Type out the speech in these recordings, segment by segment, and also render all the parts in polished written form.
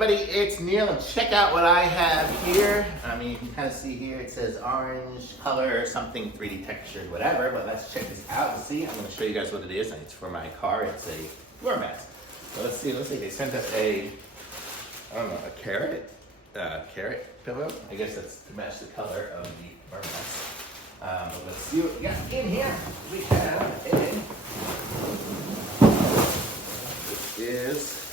everybody, it's Neil, and check out what I have here. I mean, you can kind of see here, it says orange color or something, 3D textured, whatever, but let's check this out and see. I'm gonna show you guys what it is. It's for my car, it's a floor mat. So let's see, they sent us a, I don't know, a carrot pillow. I guess that's to match the color of the floor mat. But let's see what we got in here. We have this is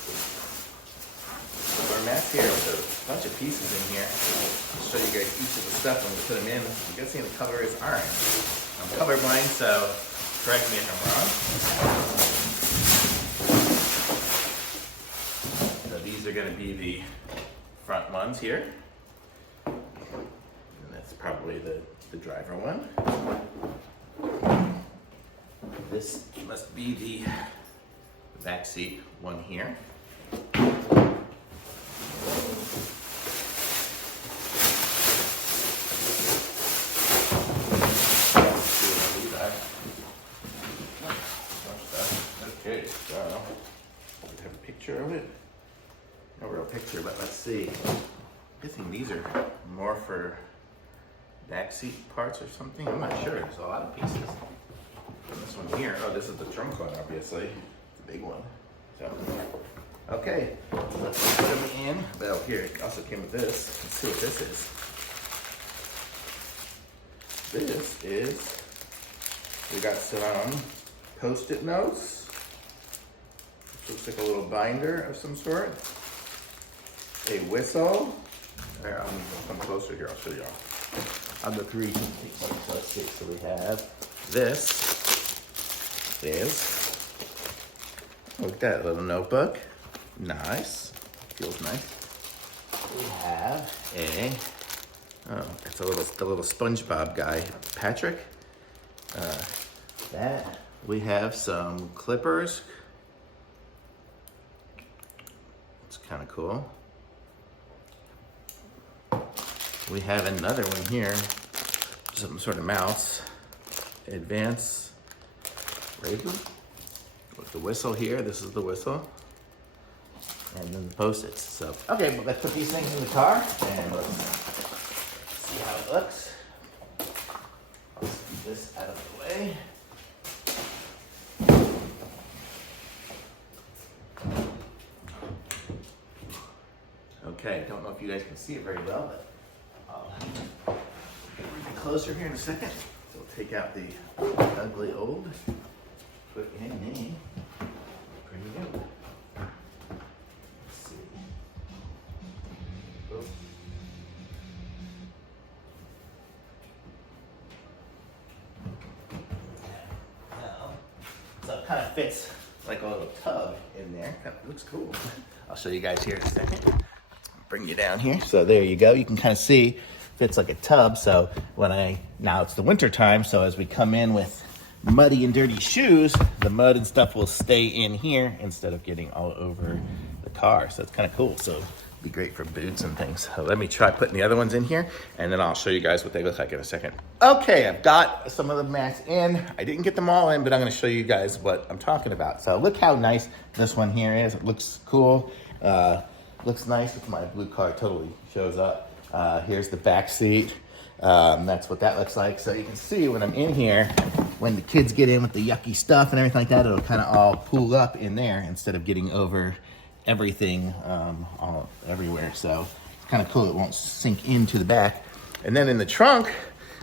our mats here with a bunch of pieces in here. I'll show you guys each of the stuff when we put them in. I'm guessing the color is orange. I'm colorblind, so correct me if I'm wrong. So these are going to be the front ones here. And that's probably the driver one. This must be the back seat one here. Okay, so we have a picture of it. No real picture, but let's see. I'm guessing these are more for backseat parts or something. I'm not sure. There's a lot of pieces. And this one here, oh, this is the trunk one, obviously. It's a big one. So, okay, let's put them in. Well, here, it also came with this. Let's see what this is. This is, we got some Post-it notes. Looks like a little binder of some sort. A whistle. There, I'll come closer here, I'll show y'all. On the three, let's see, so we have this is, look at that little notebook. Nice, feels nice. We have oh, it's the little SpongeBob guy, Patrick. That, we have some clippers. It's kind of cool. We have another one here, some sort of mouse. Advanced radio. With the whistle here, this is the whistle. And then the Post-its. So, okay, well, let's put these things in the car and let's see how it looks. I'll scoot this out of the way. Okay, don't know if you guys can see it very well, but I'll get a closer here in a second. So we'll take out the ugly old, put in the pretty new. Let's see. Oh. So it kind of fits like a little tub in there. Kind of looks cool. I'll show you guys here in a second. Bring you down here. So there you go. You can kind of see fits like a tub. So now it's the winter time. So as we come in with muddy and dirty shoes, the mud and stuff will stay in here instead of getting all over the car. So it's kind of cool. So it'll be great for boots and things. So let me try putting the other ones in here and then I'll show you guys what they look like in a second. Okay, I've got some of the mats in. I didn't get them all in, but I'm going to show you guys what I'm talking about. So look how nice this one here is. It looks cool. Looks nice with my blue car, totally shows up. Here's the back seat. That's what that looks like. So you can see when I'm in here, when the kids get in with the yucky stuff and everything like that, it'll kind of all pool up in there instead of getting over everything all everywhere. So it's kind of cool. It won't sink into the back. And then in the trunk,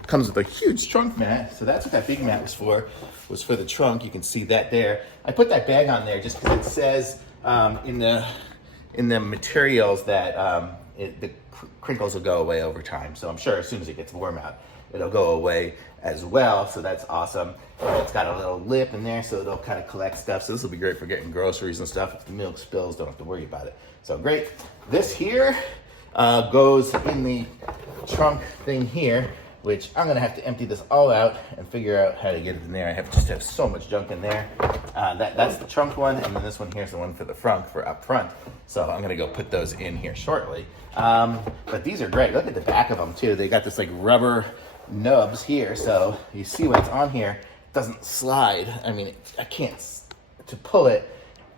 comes with a huge trunk mat. So that's what that big mat was for the trunk. You can see that there. I put that bag on there just because it says in the materials that the crinkles will go away over time. So I'm sure as soon as it gets warm out, it'll go away as well. So that's awesome. And it's got a little lip in there, so it'll kind of collect stuff. So this will be great for getting groceries and stuff. If the milk spills, don't have to worry about it. So great. This here goes in the trunk thing here, which I'm gonna have to empty this all out and figure out how to get it in there. I just have so much junk in there. That's the trunk one, and then this one here is the one for the front, for up front. So I'm gonna go put those in here shortly. But these are great. Look at the back of them too. They got this like rubber nubs here, so you see when it's on here, it doesn't slide. I mean, I can't, to pull it,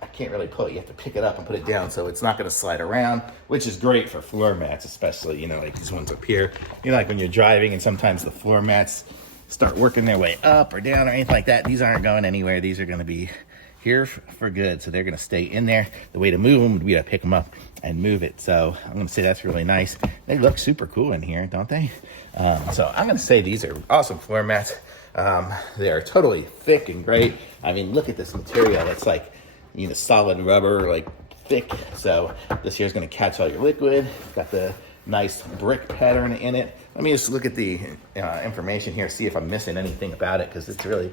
I can't really pull it. You have to pick it up and put it down, so it's not gonna slide around, which is great for floor mats, especially, you know, like these ones up here. You know, like when you're driving and sometimes the floor mats start working their way up or down or anything like that. These aren't going anywhere. These are gonna be here for good, so they're gonna stay in there. The way to move them would be to pick them up and move it. So I'm gonna say that's really nice. They look super cool in here, don't they? So I'm gonna say these are awesome floor mats. They are totally thick and great. I mean, look at this material. It's like, you know, solid rubber, like thick. So this here is gonna catch all your liquid. Got the nice brick pattern in it. Let me just look at the information here, see if I'm missing anything about it, because it's really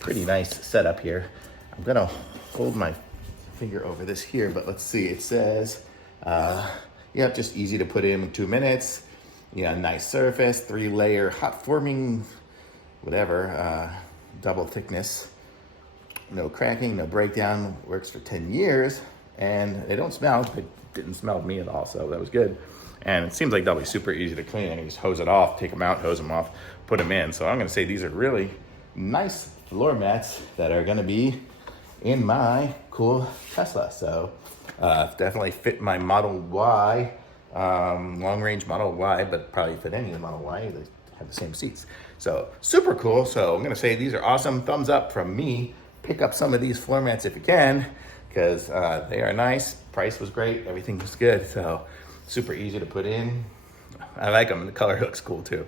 pretty nice setup here. I'm gonna hold my finger over this here, but let's see. It says, yeah, just easy to put in 2 minutes. Yeah, nice surface, 3-layer hot forming, whatever, double thickness. No cracking, no breakdown. Works for 10 years, and they don't smell. It didn't smell to me at all, so that was good. And it seems like they'll be super easy to clean. You just hose it off, take them out, hose them off, put them in. So I'm gonna say these are really nice floor mats that are gonna be in my cool Tesla. So definitely fit my Model Y, long range Model Y, but probably fit any of the Model Y. They have the same seats. So super cool. So I'm gonna say these are awesome. Thumbs up from me. Pick up some of these floor mats if you can, because they are nice. Price was great. Everything was good. So super easy to put in. I like them. The color looks cool too.